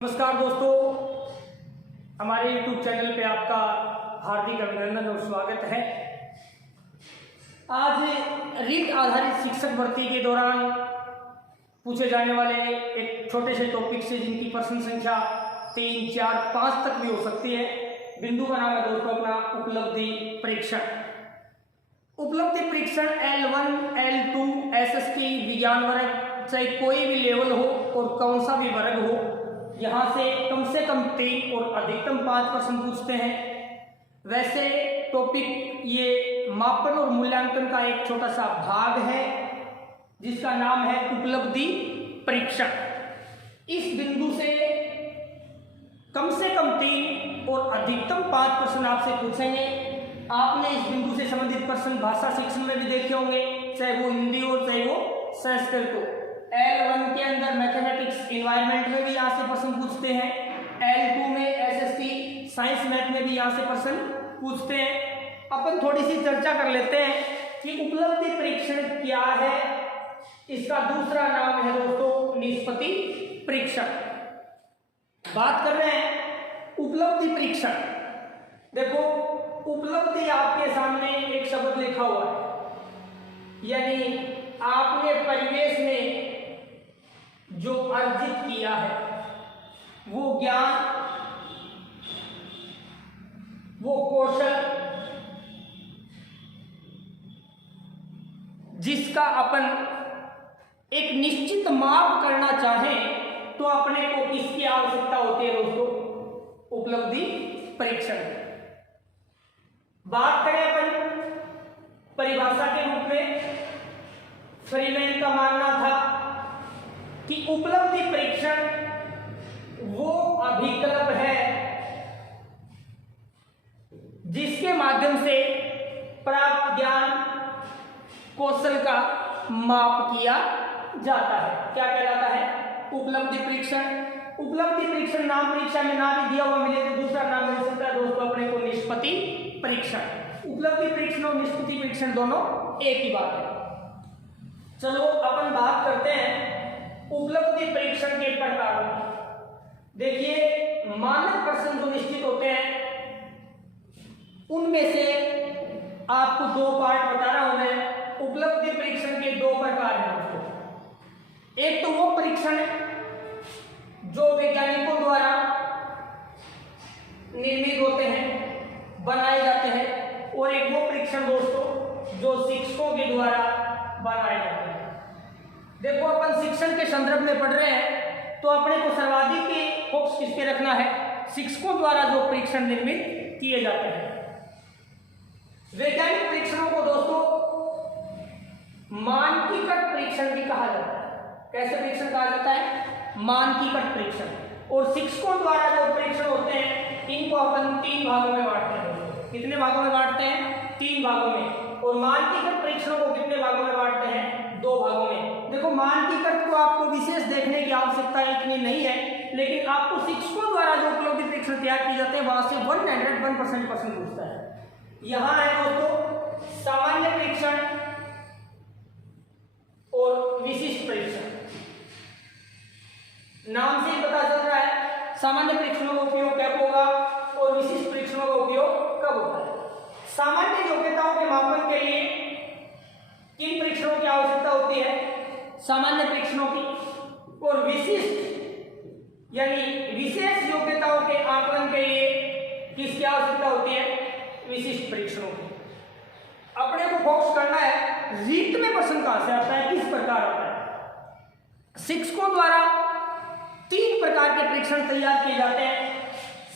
नमस्कार दोस्तों, हमारे YouTube चैनल पे आपका हार्दिक अभिनंदन और स्वागत है। आज रीट आधारित शिक्षक भर्ती के दौरान पूछे जाने वाले एक छोटे से टॉपिक से जिनकी प्रश्न संख्या 3, 4, 5 तक भी हो सकती है। बिंदु का नाम है दोस्तों अपना उपलब्धि परीक्षण। उपलब्धि परीक्षण L1, L2, SST विज्ञान वर्ग, चाहे कोई भी लेवल हो और कौन सा भी वर्ग हो, यहाँ से कम 3 और अधिकतम 5 प्रश्न पूछते हैं। वैसे टॉपिक ये मापन और मूल्यांकन का एक छोटा सा भाग है जिसका नाम है उपलब्धि परीक्षण। इस बिंदु से कम 3 और अधिकतम 5 प्रश्न आपसे पूछेंगे। आपने इस बिंदु से संबंधित प्रश्न भाषा शिक्षण में भी देखे होंगे, चाहे वो हिंदी हो चाहे वो संस्कृत हो। L1 के अंदर मैथमेटिक्स इन्वायरमेंट में भी यहाँ से प्रश्न पूछते हैं। L2 में SST साइंस मैथ में भी यहाँ से प्रश्न पूछते हैं। अपन थोड़ी सी चर्चा कर लेते हैं कि उपलब्धि परीक्षण क्या है। इसका दूसरा नाम है दोस्तों निष्पत्ति परीक्षण। बात कर रहे हैं उपलब्धि परीक्षण। देखो, उपलब्धि आपके सामने एक शब्द लिखा हुआ है, यानी आपने परिवेश में जो अर्जित किया है वो ज्ञान, वो कौशल, जिसका अपन एक निश्चित माप करना चाहें तो अपने को किसकी आवश्यकता होती है दोस्तों? उपलब्धि परीक्षण। बात करें अपन परिभाषा के रूप में, फ्रीमैन का मानना था कि उपलब्धि परीक्षण वो अभिकल्प है जिसके माध्यम से प्राप्त ज्ञान कौशल का माप किया जाता है। क्या कहलाता है? उपलब्धि परीक्षण। उपलब्धि परीक्षण नाम परीक्षा में ना भी दिया हुआ मिले तो दूसरा नाम मिल सकता है दोस्तों अपने को निष्पत्ति परीक्षण। उपलब्धि परीक्षण और निष्पत्ति परीक्षण दोनों एक ही बात है। चलो अपन बात करते हैं उपलब्धि परीक्षण के प्रकारों की। देखिए, मानक प्रश्न जो निश्चित होते हैं उनमें से आपको 2 पार्ट बता रहा हूं मैं। उपलब्धि परीक्षण के 2 प्रकार हैं दोस्तों। एक तो वो परीक्षण है जो वैज्ञानिकों द्वारा निर्मित होते हैं, बनाए जाते हैं, और एक वो परीक्षण दोस्तों जो शिक्षकों के द्वारा बनाए जाते हैं। देखो, अपन शिक्षण के संदर्भ में पढ़ रहे हैं तो अपने को सर्वाधिक फोकस किसके रखना है? शिक्षकों द्वारा जो परीक्षण निर्मित किए जाते हैं। वैज्ञानिक परीक्षणों को दोस्तों मानकीकृत परीक्षण भी कहा जाता है। कैसे परीक्षण कहा जाता है? मानकीकृत परीक्षण। और शिक्षकों द्वारा जो परीक्षण होते हैं इनको अपन 3 भागों में बांटते हैं। कितने भागों में बांटते हैं? 3 भागों में। और मानकीकृत परीक्षणों को कितने भागों में बांटते हैं? 2 भागों में। देखो, मानकीकृत को आपको विशेष देखने की आवश्यकता इतनी नहीं है, लेकिन आपको शिक्षकों द्वारा जो उपलब्धि परीक्षण तैयार किए जाते हैं वहां से 101% प्रश्न पूछता है। यहां है दोस्तों सामान्य परीक्षण और विशिष्ट परीक्षण। नाम से ही पता चल रहा है सामान्य परीक्षणों का उपयोग कब होगा और विशिष्ट परीक्षणों का उपयोग कब होता है। सामान्य योग्यताओं के मापन के लिए किन परीक्षणों की आवश्यकता होती है? सामान्य परीक्षणों की। और विशिष्ट यानी विशेष योग्यताओं के आकलन के लिए किसकी आवश्यकता होती है? विशिष्ट परीक्षणों की। अपने को फोकस करना है रीट में प्रश्न कहां से आता है, किस प्रकार आता है। शिक्षकों द्वारा 3 प्रकार के परीक्षण तैयार किए जाते हैं।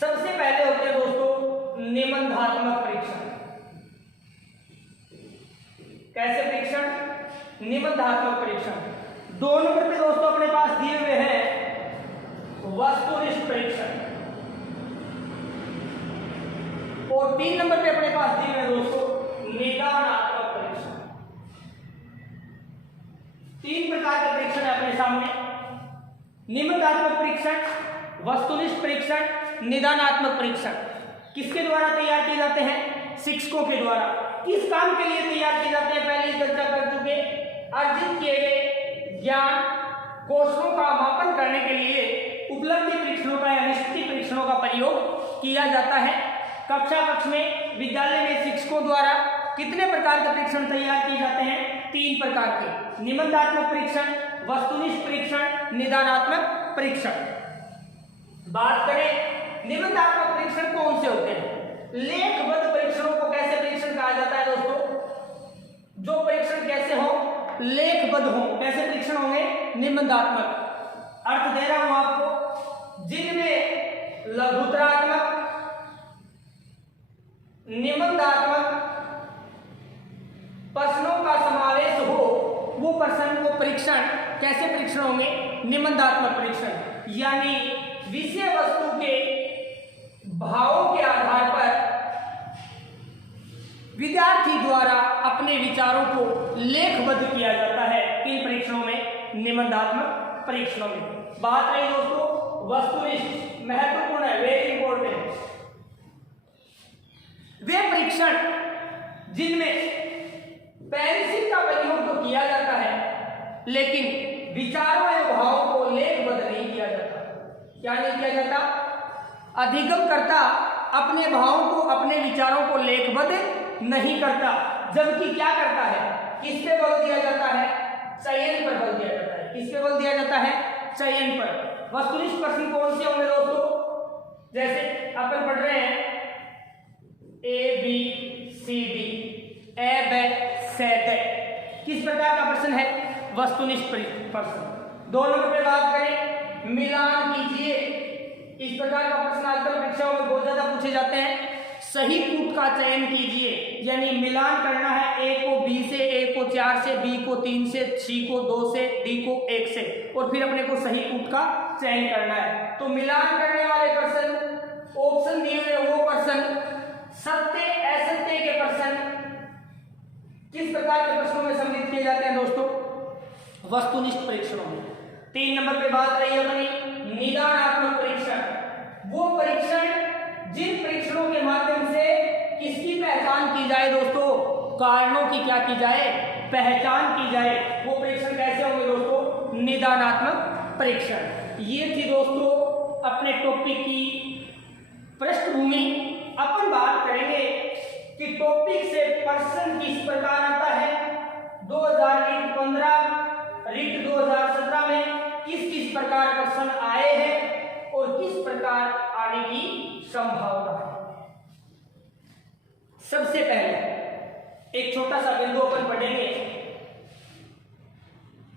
सबसे पहले होते हैं दोस्तों निबंधात्मक परीक्षण। कैसे परीक्षण? निबंधात्मक परीक्षण। 2 नंबर पे दोस्तों अपने पास दिए हुए हैं वस्तुनिष्ठ परीक्षण। और 3 नंबर पे अपने पास दिए हुए दोस्तों निदानात्मक परीक्षण। 3 प्रकार के परीक्षण है अपने सामने। निबंधात्मक परीक्षण, वस्तुनिष्ठ परीक्षण, निदानात्मक परीक्षण। किसके द्वारा तैयार किए जाते हैं? शिक्षकों के द्वारा। किस काम के लिए तैयार किए जाते हैं? पहले चर्चा कर चुके। अर्जित किए गए ज्ञान कौशलों का मापन करने के लिए उपलब्धि परीक्षणों का या निष्पत्ति परीक्षणों का प्रयोग किया जाता है। कक्षा कक्ष में विद्यालय में शिक्षकों द्वारा कितने प्रकार के परीक्षण तैयार किए जाते हैं? 3 प्रकार के, निबंधात्मक परीक्षण, वस्तुनिष्ठ परीक्षण, निदानात्मक परीक्षण। बात करें निबंधात्मक परीक्षण कौन से होते हैं? लेखबद्ध परीक्षणों को कैसे परीक्षण कहा जाता है दोस्तों? जो परीक्षण कैसे हो? लेखबद्ध हो। कैसे परीक्षण होंगे? निबंधात्मक। अर्थ दे रहा हूं आपको, जिनमें लघुतरात्मक, निबंधात्मक प्रश्नों का समावेश हो, वो प्रश्न को परीक्षण कैसे परीक्षण होंगे? निबंधात्मक परीक्षण। यानी विषय वस्तु के भावों के आधार पर विद्यार्थी द्वारा अपने विचारों को लेखबद्ध किया जाता है। किन परीक्षणों में? निबंधात्मक परीक्षणों में। बात रही दोस्तों वस्तुनिष्ठ, महत्वपूर्ण है, वेरी इंपॉर्टेंट। वे परीक्षण जिनमें पेंसिल का प्रयोग तो किया जाता है, लेकिन विचारों एवं भावों को लेखबद्ध नहीं किया जाता। क्या नहीं किया जाता? अधिगमकर्ता अपने भावों को, अपने विचारों को लेखबद्ध नहीं करता, जबकि क्या करता है? किस पे बल दिया जाता है? चयन पर बल दिया जाता है। किस पे बल दिया जाता है? चयन पर। वस्तुनिष्ठ प्रश्न कौन से होंगे दोस्तों? जैसे अपन पढ़ रहे हैं ए बी सी डी, ए ब से द, किस प्रकार का प्रश्न है? वस्तुनिष्ठ प्रश्न। 2 नंबर पे बात करें मिलान कीजिए, इस प्रकार का प्रश्न आजकल परीक्षाओं में बहुत ज्यादा पूछे जाते हैं। सही कूट का चयन कीजिए, यानी मिलान करना है ए को बी से, ए को 4 से, बी को 3 से, सी को 2 से, डी को 1 से, और फिर अपने को सही कूट का चयन करना है। तो मिलान करने वाले प्रश्न, ऑप्शन दिए हुए वो प्रश्न, सत्य असत्य के प्रश्न किस प्रकार के प्रश्नों में सम्मिलित किए जाते हैं दोस्तों? वस्तुनिष्ठ परीक्षणों में। 3 नंबर पे बात रही अपनी निदानात्मक परीक्षण। वो परीक्षण जिन परीक्षणों के माध्यम से किसकी पहचान की जाए दोस्तों? कारणों की क्या की जाए? पहचान की जाए। वो परीक्षण कैसे होंगे दोस्तों? निदानात्मक परीक्षण। ये थी दोस्तों अपने टॉपिक की पृष्ठभूमि। अपन बात करेंगे कि टॉपिक से प्रश्न किस प्रकार आता है। 2015 रीट 2017 में किस किस प्रकार प्रश्न आए हैं और किस प्रकार आने की संभावना है। सबसे पहले एक छोटा सा बिंदु अपन पढ़ेंगे,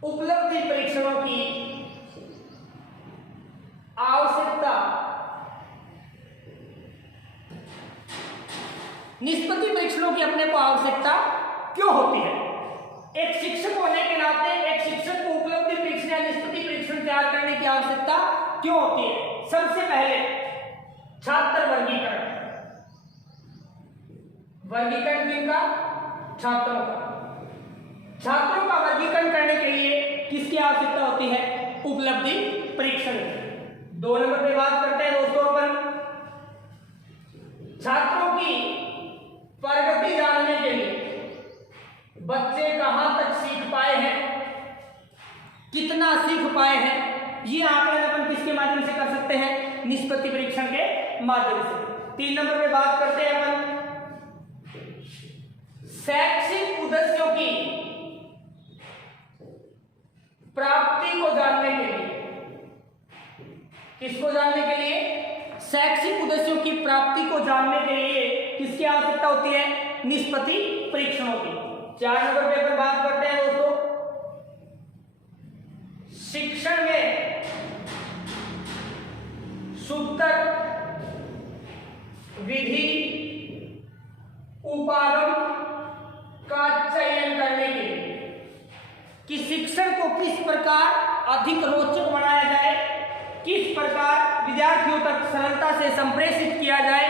उपलब्धि परीक्षणों की आवश्यकता, निष्पत्ति परीक्षणों की अपने को आवश्यकता क्यों होती है। एक शिक्षक होने के नाते एक शिक्षक को उपलब्धि परीक्षण या निष्पत्ति परीक्षण तैयार करने की आवश्यकता क्यों होती है? सबसे पहले छात्र वर्गीकरण। वर्गीकरण किनका? छात्रों का। छात्रों का वर्गीकरण करने के लिए किसकी आवश्यकता होती है? उपलब्धि परीक्षण। 2 नंबर पे बात करते हैं दोस्तों अपन छात्रों की प्रगति जानने के लिए। बच्चे कहां तक सीख पाए हैं, कितना सीख पाए हैं, ये आकलन अपन किसके माध्यम से कर सकते हैं? निष्पत्ति परीक्षण के माध्यम से। 3 नंबर पे बात करते हैं अपन शैक्षिक उद्देश्यों की प्राप्ति को जानने के लिए। किसको जानने के लिए? शैक्षिक उद्देश्यों की प्राप्ति को जानने के लिए किसकी आवश्यकता होती है? निष्पत्ति परीक्षणों की। 4 नंबर पे अपन बात करते हैं दोस्तों शिक्षण में सूत्र, विधि, उपागम का चयन करने के लिए कि शिक्षण को किस प्रकार अधिक रोचक बनाया जाए, किस प्रकार विद्यार्थियों तक सरलता से संप्रेषित किया जाए।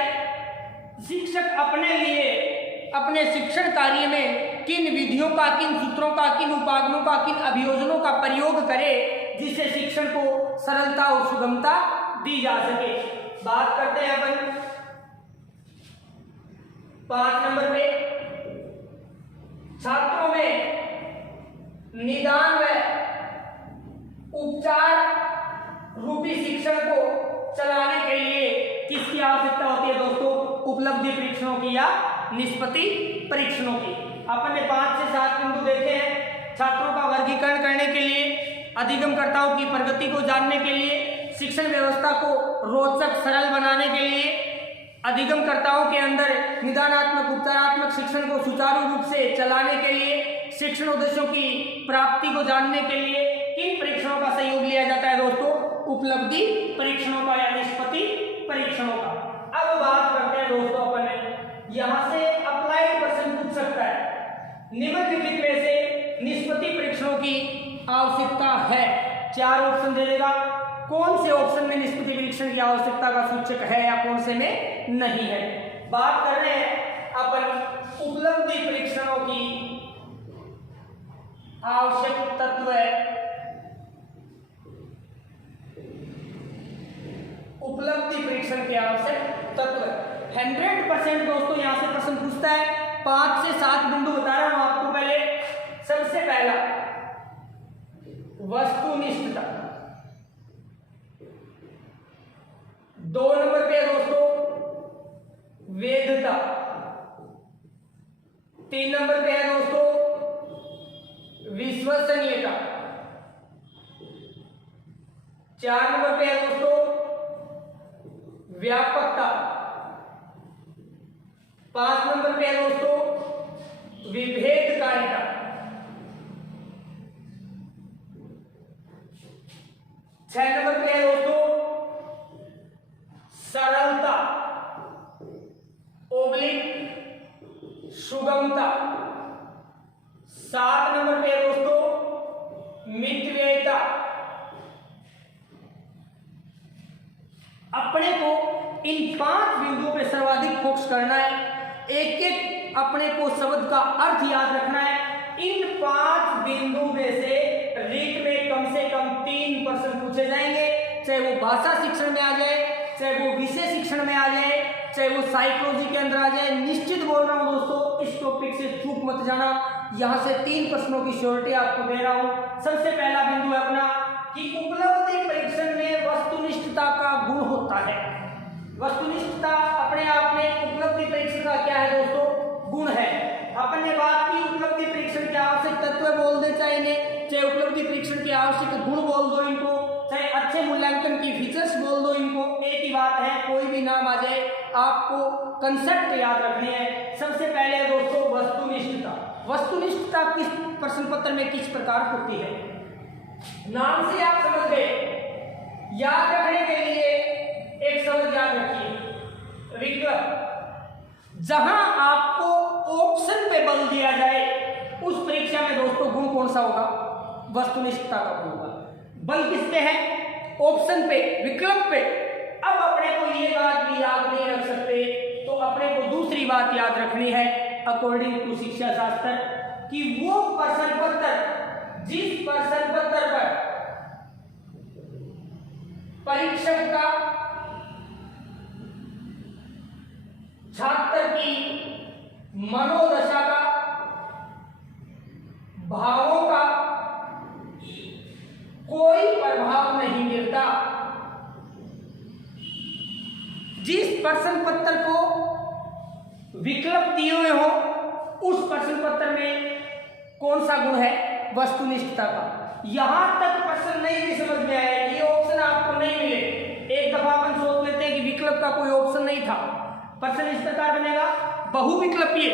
शिक्षक अपने लिए अपने शिक्षण कार्य में किन विधियों का, किन सूत्रों का, किन उपागमों का, किन अभियोजनों का प्रयोग करे जिससे शिक्षण को सरलता और सुगमता दी जा सके। बात करते हैं अपन 5 नंबर पे छात्रों में निदान व उपचार रूपी शिक्षण को चलाने के लिए किसकी आवश्यकता होती है दोस्तों? उपलब्धि परीक्षणों की या निष्पत्ति परीक्षणों की। अपन ने 5 से 7 बिंदु देखे हैं। छात्रों का वर्गीकरण करने के लिए, अधिगमकर्ताओं की प्रगति को जानने के लिए, शिक्षण व्यवस्था को रोचक सरल बनाने के लिए, अधिगमकर्ताओं के अंदर निदानात्मक उपचारात्मक शिक्षण को सुचारू रूप से चलाने के लिए, शिक्षण उद्देश्यों की प्राप्ति को जानने के लिए किन परीक्षणों का सहयोग लिया जाता है दोस्तों? उपलब्धि परीक्षणों का या निष्पत्ति परीक्षणों का। अब बात करते हैं दोस्तों अपन यहां से अप्लाइड प्रश्न पूछ सकता है। निम्नलिखित में से निष्पत्ति परीक्षणों की आवश्यकता है। 4 ऑप्शन दे देगा। कौन से ऑप्शन में निष्पत्ति परीक्षण की आवश्यकता का सूचक है या कौन से में नहीं है? बात कर रहे हैं अपन उपलब्धि परीक्षणों की आवश्यक तत्व। उपलब्धि परीक्षण के आवश्यक तत्व 100% दोस्तों यहां से प्रश्न पूछता है। 5 से 7 बिंदु बता रहा हूं आपको। पहले सबसे पहला वस्तुनिष्ठता, 2 नंबर पे दोस्तों वैधता, 3 नंबर पे है दोस्तों विश्वसनीयता, 4 नंबर पे है दोस्तों व्यापकता, 5 नंबर पे है दोस्तों विभेदकारिता, 6 नंबर पे है दोस्तों सरलता ओब्लिक सुगमता, 7 नंबर पे है दोस्तों मितव्ययिता। अपने को इन 5 बिंदुओं पे सर्वाधिक फोकस करना है। एक एक अपने को शब्द का अर्थ याद रखना है। इन 5 बिंदु में से रीट में कम से कम 3 प्रश्न पूछे जाएंगे, चाहे वो भाषा शिक्षण में आ जाए, चाहे वो विषय शिक्षण में आ जाए, चाहे वो साइकोलॉजी के अंदर आ जाए। निश्चित बोल रहा हूं दोस्तों, इस टॉपिक से चूक मत जाना। यहां से 3 प्रश्नों की श्योरिटी आपको दे रहा हूं। सबसे पहला बिंदु है अपना कि उपलब्धि परीक्षण में वस्तुनिष्ठता का गुण होता है। वस्तुनिष्ठता अपने आप में उपलब्धि परीक्षण का क्या है दोस्तों? गुण है। अपन ने बात की उपलब्धि परीक्षण के आवश्यक तत्व बोल दे, चाहे इन्हें, चाहे उपलब्धि परीक्षण के आवश्यक गुण बोल दो इनको, चाहे अच्छे मूल्यांकन की फीचर्स बोल दो इनको। एक ही बात है, कोई भी नाम आ जाए आपको कंसेप्ट याद रखने हैं। सबसे पहले दोस्तों वस्तुनिष्ठता। वस्तुनिष्ठता किस प्रश्न पत्र में किस प्रकार होती है? नाम से आप समझ गए। याद रखने के लिए एक शब्द याद रखिए, विकल्प। जहां आपको ऑप्शन पे बल दिया जाए उस परीक्षा में दोस्तों गुण कौन सा होगा? वस्तुनिष्ठता का गुण होगा। बल किस पे है? ऑप्शन पे, विकल्प पे। अब अपने को ये बात भी याद नहीं रख सकते तो अपने को दूसरी बात याद रखनी है अकॉर्डिंग टू शिक्षा शास्त्र कि वो प्रश्न पत्र जिस प्रश्न पत्र पर परीक्षक का छात्र की मनोदशा का, भावों का कोई प्रभाव नहीं गिरता, जिस प्रश्न पत्र को विकल्प दिए हुए हो उस प्रश्न पत्र में कौन सा गुण है? वस्तुनिष्ठता का। यहां तक प्रश्न नहीं भी समझ में आया, ये ऑप्शन आपको नहीं मिले। एक दफा अपन सोच लेते हैं कि विकल्प का कोई ऑप्शन नहीं था। प्रश्न इस प्रकार बनेगा बहुविकल्पीय,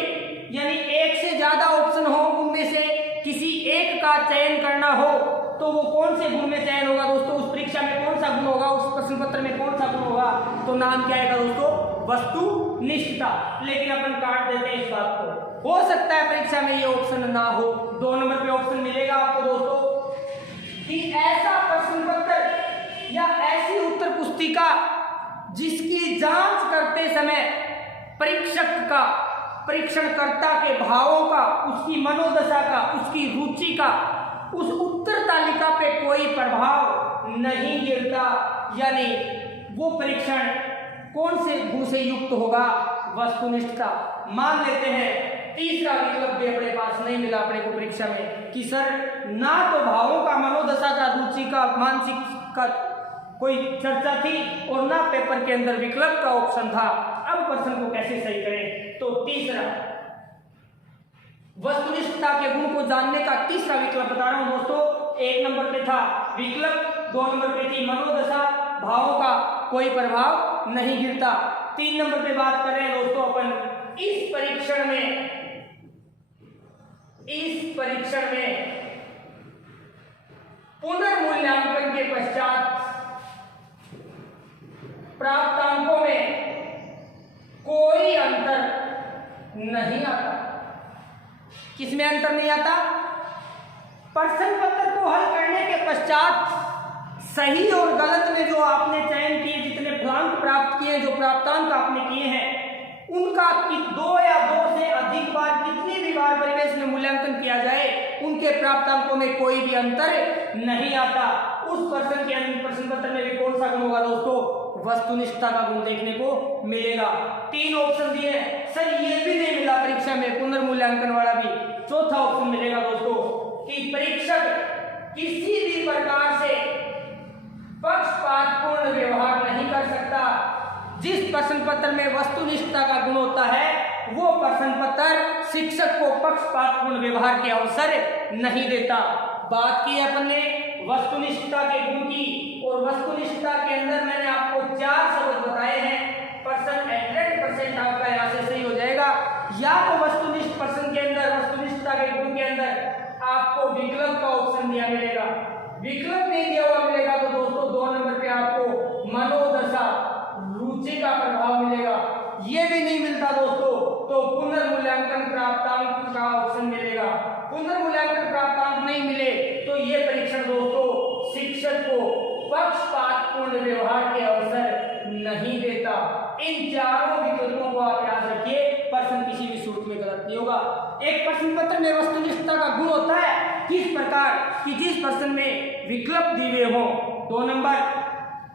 यानी एक से ज्यादा ऑप्शन हो, उनमें से किसी एक का चयन करना हो तो वो कौन से गुण में चयन होगा दोस्तों? उस परीक्षा में कौन सा गुण होगा? उस प्रश्न पत्र में कौन सा गुण होगा? तो नाम क्या आएगा दोस्तों? वस्तुनिष्ठता। लेकिन अपन काट देते हैं इस बात को। हो सकता है परीक्षा में ये ऑप्शन ना हो, 2 नंबर पे ऑप्शन मिलेगा आपको दोस्तों कि ऐसा प्रश्न पत्र या ऐसी उत्तर पुस्तिका जिसकी जांच करते समय परीक्षक का, परीक्षणकर्ता के भावों का, उसकी मनोदशा का, उसकी रुचि का उस उत्तर तालिका पे कोई प्रभाव नहीं गिरता, यानी वो परीक्षण कौन से गुण से युक्त होगा? वस्तुनिष्ठता। मान लेते हैं तीसरा विकल्प भी अपने पास नहीं मिला अपने को परीक्षा में कि सर ना तो भावों का, मनोदशा का, रुचि का, मानसिक का कोई चर्चा थी और ना पेपर के अंदर विकल्प का ऑप्शन था। अब प्रश्न को कैसे सही करें? तो तीसरा, वस्तुनिष्ठता के गुण को जानने का तीसरा विकल्प बता रहा हूं दोस्तों। 1 नंबर पे था विकल्प, 2 नंबर पे थी मनोदशा, भावों का कोई प्रभाव नहीं गिरता। 3 नंबर पे बात कर रहे हैं दोस्तों अपन इस परीक्षण में पुनर्मूल्यांकन के पश्चात प्राप्तांकों में कोई अंतर नहीं आता। किसमें अंतर नहीं आता? प्रश्न पत्र को हल करने के पश्चात सही और गलत में जो आपने चयन किए, जितने फलांक प्राप्त किए, जो प्राप्तांक आपने किए हैं, उनका 2 या 2 से अधिक बार कितनी भी बार परिवेश में मूल्यांकन किया जाए, उनके प्राप्तांकों में कोई भी अंतर नहीं आता। उस प्रश्न पत्र में भी कौन सा गुण होगा दोस्तों? वस्तुनिष्ठता का गुण देखने को मिलेगा। 3 ऑप्शन दिए सर, ये भी नहीं मिला परीक्षा में, पुनर्मूल्यांकन वाला भी। चौथा ऑप्शन मिलेगा दोस्तों कि परीक्षक किसी भी प्रकार से पक्षपातपूर्ण व्यवहार नहीं कर सकता। जिस प्रश्न पत्र में वस्तुनिष्ठता का गुण होता है, वो प्रश्न पत्र शिक्षक को पक्षपातपूर्ण व्यवहार के अवसर नहीं देता। बात की अपन ने वस्तुनिष्ठता के गुण की, और वस्तुनिष्ठता के अंदर मैंने आपको 4 शब्द बताए हैं। प्रश्न 100% आपका यहाँ से सही हो जाएगा। या तो वस्तुनिष्ठ प्रश्न के अंदर, वस्तुनिष्ठता के गुण के अंदर आपको विकल्प का ऑप्शन दिया मिलेगा। विकल्प नहीं दिया हुआ मिलेगा तो दोस्तों 2 नंबर पे आपको मनोदशा, रुचि का प्रभाव मिलेगा। ये भी नहीं मिलता दोस्तों तो पुनर्मूल्यांकन प्राप्तांक का ऑप्शन मिलेगा। पुनर्मूल्यांकन प्राप्तांक नहीं मिले तो ये परीक्षण दोस्तों शिक्षक को पक्षपातपूर्ण व्यवहार के अवसर नहीं देता। इन चारों विकल्पों को आप याद रखिए, प्रश्न किसी भी सूत्र में गलत नहीं होगा। एक प्रश्न पत्र में वस्तुनिष्ठता का गुण होता है किस प्रकार कि जिस प्रश्न में विकल्प दिए हों। 2 नंबर,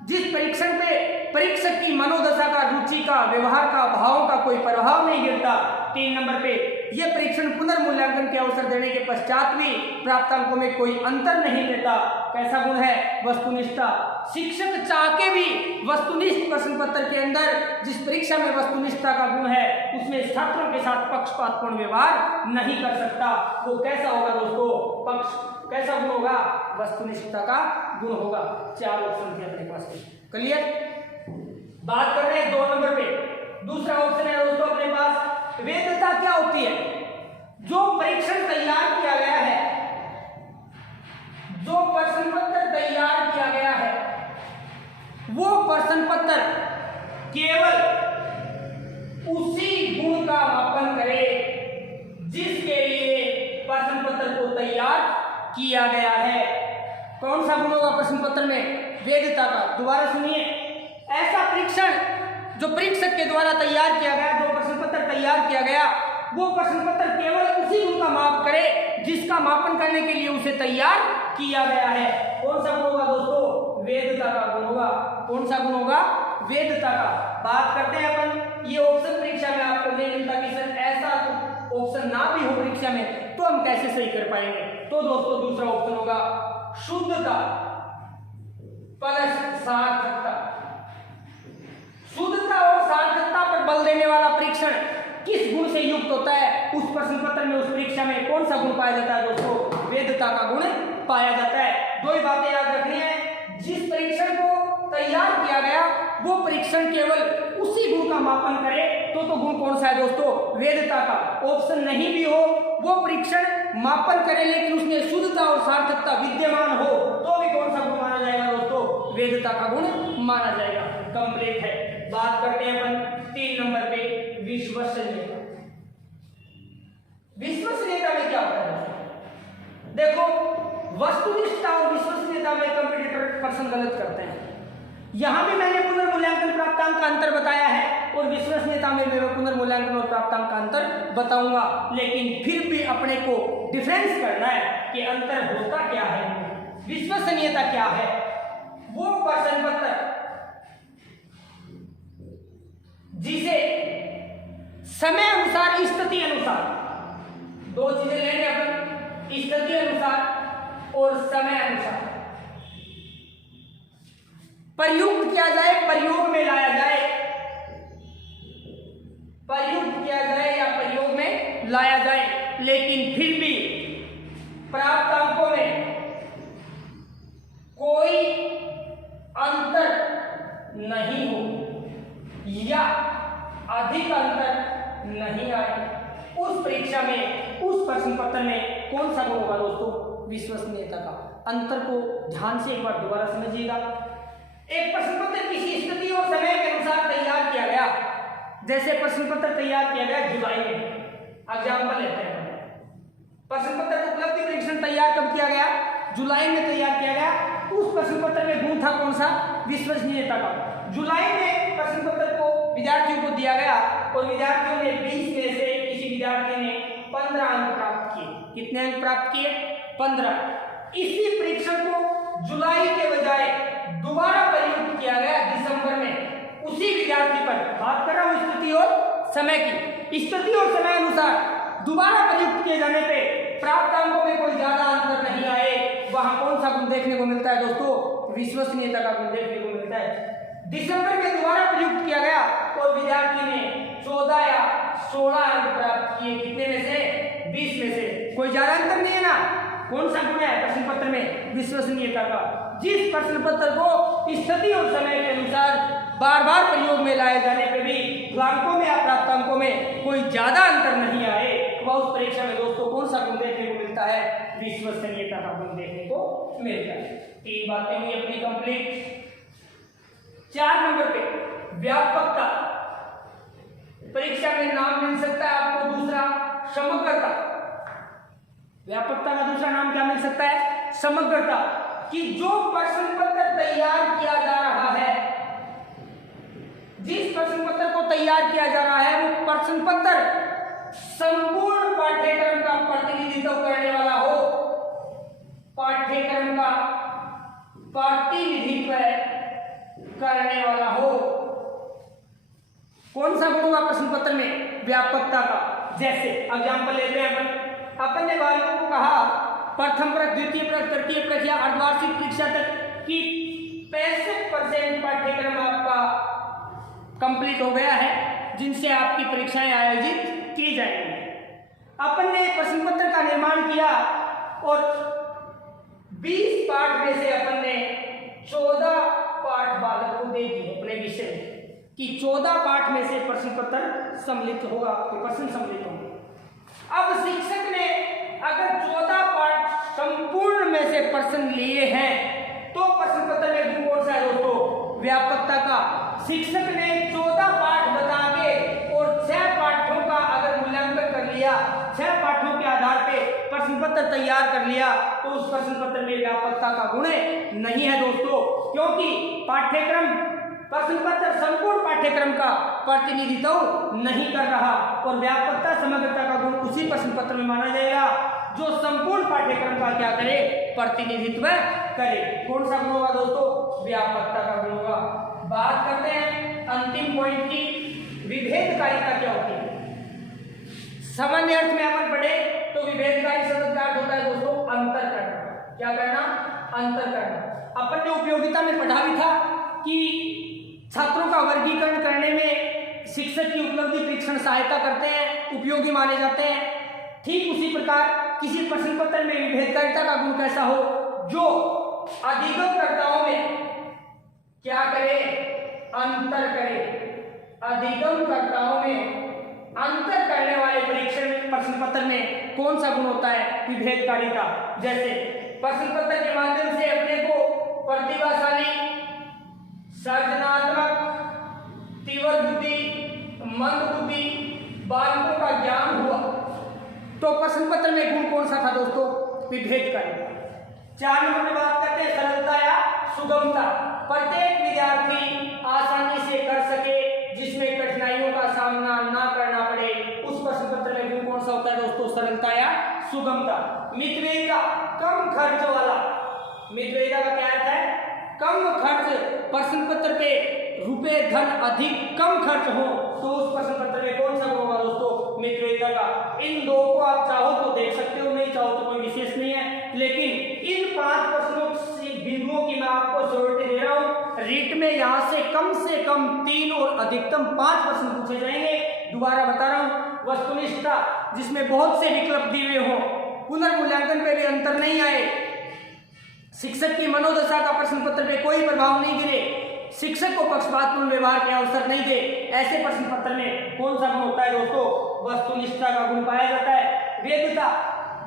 जिस परीक्षण पे परीक्षक की मनोदशा का, रुचि का, व्यवहार का, भावों का कोई प्रभाव नहीं गिरता। 3 नंबर पे यह परीक्षण पुनर्मूल्यांकन के अवसर देने के पश्चात भी प्राप्तांकों में कोई अंतर नहीं लेता। कैसा गुण है? वस्तुनिष्ठता। शिक्षक चाह के भी वस्तुनिष्ठ प्रश्न पत्र के अंदर जिस परीक्षा में वस्तुनिष्ठता का गुण है, उसमें छात्रों के साथ पक्षपातपूर्ण व्यवहार नहीं कर सकता। वो कैसा होगा दोस्तों? कैसा गुण होगा? वस्तुनिष्ठता का गुण होगा। 4 ऑप्शन थे अपने पास। क्लियर? बात कर रहे हैं 2 नंबर पे। दूसरा ऑप्शन है दोस्तों अपने पास वैधता क्या होती है? जो परीक्षण तैयार किया गया है, जो प्रश्न पत्र तैयार किया गया है, वो प्रश्न पत्र केवल उसी गुण का मापन करे जिसके लिए प्रश्न पत्र को तैयार किया गया है। कौन सा गुण होगा प्रश्न पत्र में? वैधता का। दोबारा सुनिए, ऐसा परीक्षण जो परीक्षक के द्वारा तैयार किया गया, जो प्रश्न पत्र तैयार किया गया, वो प्रश्न पत्र केवल उसी गुण का माप करे जिसका मापन करने के लिए उसे तैयार किया गया है। कौन सा गुण होगा दोस्तों? वैधता का गुण होगा। कौन सा गुण होगा? वैधता का। बात करते हैं अपन, ये ऑप्शन परीक्षा में आपको नहीं मिलता कि सर ऐसा ऑप्शन ना भी हो परीक्षा में, तो हम कैसे सही कर पाएंगे? तो दोस्तों दूसरा ऑप्शन होगा शुद्धता प्लस सार्थकता। शुद्धता और सार्थकता पर बल देने वाला परीक्षण किस गुण से युक्त होता है? उस प्रश्न पत्र में, उस परीक्षा में कौन सा गुण पाया जाता है दोस्तों? वैधता का गुण पाया जाता है। 2 ही बातें याद रखनी है। जिस परीक्षण को तैयार किया गया, वो परीक्षण केवल उसी गुण का मापन करे तो गुण कौन सा है दोस्तों? वैधता का। ऑप्शन नहीं भी हो, वो परीक्षण मापन करे लेकिन उसमें शुद्धता और सार्थकता विद्यमान हो, तो भी कौन सा गुण माना जाएगा दोस्तों? वैधता का गुण माना जाएगा। कंप्लीट है। बात करते हैं अपन 3 नंबर पे विश्वसनीयता। विश्वसनीयता में क्या होता है? देखो, वस्तुनिष्ठता और विश्वसनीयता में कंपटीटर पर्सन गलत करते हैं। यहां भी मैंने पुनर्मूल्यांकन प्राप्तांक का अंतर बताया है और विश्वसनीयता में मैं पुनर्मूल्यांकन और प्राप्तांक का अंतर बताऊंगा, लेकिन फिर भी अपने को डिफरेंस करना है कि अंतर होता क्या है। विश्वसनीयता क्या है? वो प्रश्न पत्र जिसे समय अनुसार, स्थिति अनुसार, 2 चीजें लेंगे अपन, स्थिति अनुसार और समय अनुसार। प्रयुक्त किया जाए, प्रयोग में लाया जाए, प्रयुक्त किया जाए या प्रयोग में लाया जाए, लेकिन फिर भी प्राप्त अंकों में कोई अंतर नहीं हो या अधिक अंतर नहीं आए, उस परीक्षा में, उस प्रश्न पत्र में कौन सा गुण होगा दोस्तों? विश्वसनीयता का। अंतर को ध्यान से एक बार दोबारा समझिएगा। एक प्रश्न पत्र किसी स्थिति और समय के अनुसार तैयार किया गया, जैसे प्रश्न पत्र तैयार किया गया जुलाई में, एग्जाम्पल लेते हैं। प्रश्न पत्र उपलब्धि परीक्षण तैयार कब किया गया? जुलाई में तैयार किया गया। उस प्रश्न पत्र में गुण था कौन सा? विश्वसनीयता का। जुलाई में प्रश्न पत्र को विद्यार्थियों को दिया गया और विद्यार्थियों ने 20 में से किसी विद्यार्थी ने 15 अंक प्राप्त किए। कितने अंक प्राप्त किए? 15। इसी परीक्षण को जुलाई के बजाय दोबारा प्रयुक्त किया गया दिसंबर में, उसी विद्यार्थी पर। बात कर रहा हूं स्थिति और समय की। स्थिति और समय अनुसार दोबारा प्रयुक्त किए जाने पे प्राप्त अंकों में कोई ज्यादा अंतर नहीं आए, वहां कौन सा गुण देखने को मिलता है दोस्तों? विश्वसनीयता का गुण देखने को मिलता है। दिसंबर में दोबारा प्रयुक्त किया गया और विद्यार्थी ने 14 या 16 अंक प्राप्त किए। कितने में से? 20 में से। कोई ज्यादा अंतर नहीं है ना। कौन सा गुण है प्रश्न पत्र में? विश्वसनीयता का। जिस प्रश्न पत्र को स्थिति और समय के अनुसार बार बार प्रयोग में लाए जाने पर भी अंकों में या प्राप्त अंकों में कोई ज्यादा अंतर नहीं आए, वह उस परीक्षा में दोस्तों कौन सा गुण देखने को मिलता है? विश्वसनीयता का गुण देखने को मिलता है। 3 बातें हुई अपनी कंप्लीट। 4 नंबर पे व्यापकता। परीक्षा में नाम मिल सकता है आपको दूसरा समग्रता। व्यापकता का दूसरा नाम क्या मिल सकता है? समग्रता। कि जो प्रश्न पत्र तैयार किया जा रहा है, जिस प्रश्न पत्र को तैयार किया जा रहा है, वो प्रश्न पत्र संपूर्ण पाठ्यक्रम का प्रतिनिधित्व करने वाला हो, पाठ्यक्रम का प्रतिनिधित्व करने वाला हो। कौन सा गुण होगा प्रश्न पत्र में? व्यापकता का। जैसे एग्जाम्पल लेते हैं अपन ने बालकों को कहा प्रथम परख, द्वितीय परख, तृतीय परख या अर्धवार्षिक परीक्षा तक की 65% पाठ्यक्रम आपका कंप्लीट हो गया है, जिनसे आपकी परीक्षाएं आयोजित की जाएंगी। अपन ने प्रश्न पत्र का निर्माण किया और 20 पाठ में से अपन ने 14 पाठ बालक को दे दिए अपने विषय में, कि 14 पाठ में से प्रश्न पत्र सम्मिलित होगा, आपके प्रश्न सम्मिलित होंगे। अब शिक्षक ने अगर 14 पाठ संपूर्ण में से प्रश्न लिए हैं, तो प्रश्न पत्र में गुण कौन सा है दोस्तों? व्यापकता का। शिक्षक ने 14 पाठ बता के और 6 पाठों का अगर मूल्यांकन कर लिया, 6 पाठों के आधार पे प्रश्न पत्र तैयार कर लिया, तो उस प्रश्न पत्र में व्यापकता का गुण नहीं है दोस्तों, क्योंकि पाठ्यक्रम प्रश्न पत्र संपूर्ण पाठ्यक्रम का प्रतिनिधित्व नहीं कर रहा और व्यापकता समग्रता का गुण उसी प्रश्न पत्र में माना जाएगा जो संपूर्ण पाठ्यक्रम का क्या करे? प्रतिनिधित्व करे। कौन सा गुण होगा दोस्तों? व्यापकता का गुण होगा। बात करते हैं अंतिम पॉइंट की, विभेदकारिता क्या होती है? सामान्य अर्थ में अपन पढ़े तो विभेदकारी शब्द का अर्थ होता है दोस्तों अंतर करना। क्या करना? अंतर करना। अपन ने उपयोगिता में पढ़ा भी था कि छात्रों का वर्गीकरण करने में शिक्षक की उपलब्धि परीक्षण सहायता करते हैं, उपयोगी माने जाते हैं। ठीक उसी प्रकार किसी प्रश्न पत्र में विभेदकारिता का गुण कैसा हो? जो अधिगमकर्ताओं में क्या करे? अंतर करे। अधिगमकर्ताओं में अंतर करने वाले परीक्षण प्रश्न पत्र में कौन सा गुण होता है? विभेदकारिता। जैसे प्रश्न पत्र के माध्यम से अपने को प्रतिभाशाली, सृजनात्मक, तीव्र बुद्धि, मंद बुद्धि बालकों का ज्ञान हुआ, तो प्रश्न पत्र में गुण कौन सा था दोस्तों? विभेदकारिता। 4 नंबर में बात करते हैं सरलता या सुगमता। प्रत्येक विद्यार्थी आसानी से कर सके, जिसमें कठिनाइयों का सामना ना करना पड़े, उस प्रश्न पत्र में गुण कौन सा होता है दोस्तों? सरलता या सुगमता। मितव्ययिता, कम खर्च वाला। मितव्ययिता का क्या अर्थ है? कम खर्च। प्रश्न पत्र पे रुपए धन अधिक कम खर्च हो, तो उस प्रश्न पत्र में कौन सा गुण होगा दोस्तों? मितव्ययिता का। इन 2 को आप चाहो तो देख सकते हो, नहीं चाहो तो कोई विशेष नहीं है, लेकिन इन 5 प्रश्नों बिंदुओं की मैं आपको श्योरिटी दे रहा हूं रीट में यहाँ से कम 3 और अधिकतम 5 प्रश्न पूछे जाएंगे। दोबारा बता रहा हूँ, वस्तुनिष्ठता जिसमें बहुत से विकल्प दिए हुए हों, पुनर्मूल्यांकन पे भी अंतर नहीं आए, शिक्षक की मनोदशा का प्रश्न पत्र पे कोई प्रभाव नहीं गिरे, शिक्षक को पक्षपातपूर्ण व्यवहार के अवसर नहीं दे, ऐसे प्रश्न पत्र में कौन सा गुण होता है दोस्तों? वस्तुनिष्ठता का गुण पाया जाता है। वेद्यता,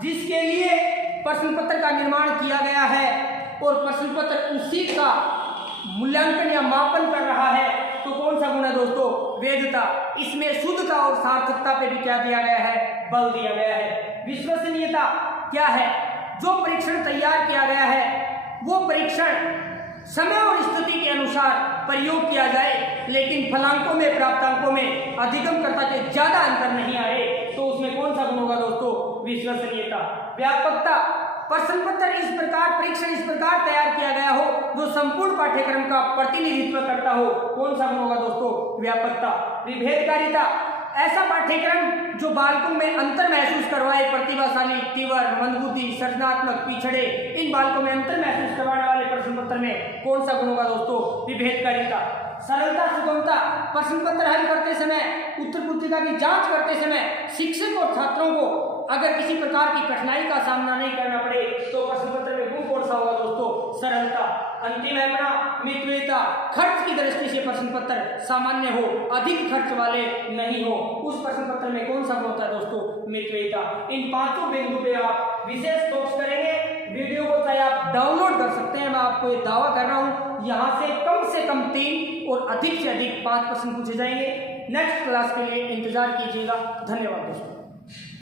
जिसके लिए प्रश्न पत्र का निर्माण किया गया है और प्रश्न पत्र उसी का मूल्यांकन या मापन कर रहा है, तो कौन सा गुण है दोस्तों? वेद्यता। इसमें शुद्धता और सार्थकता पे भी क्या दिया गया है? बल दिया गया है। विश्वसनीयता क्या है? जो परीक्षण तैयार किया गया है वो परीक्षण समय और स्थिति के अनुसार प्रयोग किया जाए, लेकिन फलांकों में प्राप्तांकों में अधिगमकर्ता के ज्यादा अंतर नहीं आए, तो उसमें कौन सा गुण होगा दोस्तों? विश्वसनीयता। व्यापकता, प्रश्न पत्र इस प्रकार, परीक्षण इस प्रकार तैयार किया गया हो जो संपूर्ण पाठ्यक्रम का प्रतिनिधित्व करता हो, कौन सा गुण होगा दोस्तों? व्यापकता। विभेदकारिता, ऐसा पाठ्यक्रम जो बालकों में अंतर महसूस करवाए, प्रतिभाशाली, तीव्र, मंदबुद्धि, सृजनात्मक, पिछड़े, इन बालकों में अंतर महसूस करवाने वाले प्रश्न पत्र में कौन सा गुण होगा दोस्तों? विभेदकारिता। सरलता, सुगमता, प्रश्न पत्र हल करते समय, उत्तर पुस्तिका की जांच करते समय शिक्षक और छात्रों को अगर किसी प्रकार की कठिनाई का सामना नहीं करना पड़े, तो प्रश्न पत्र में गुण कौन सा होगा दोस्तों? सरलता। अंतिम है अपना मितव्ययिता, खर्च की दृष्टि से प्रश्न पत्र सामान्य हो, अधिक खर्च वाले नहीं हो, उस प्रश्न पत्र में कौन सा गुण होता है दोस्तों? मितव्ययिता। इन पांचों बिंदु पे आप विशेष फोकस करेंगे। वीडियो को चाहे आप डाउनलोड कर सकते हैं, मैं आपको ये दावा कर रहा हूं, यहाँ से कम 3 और अधिक से अधिक 5 प्रश्न पूछे जाएंगे। नेक्स्ट क्लास के लिए इंतजार कीजिएगा। धन्यवाद दोस्तों।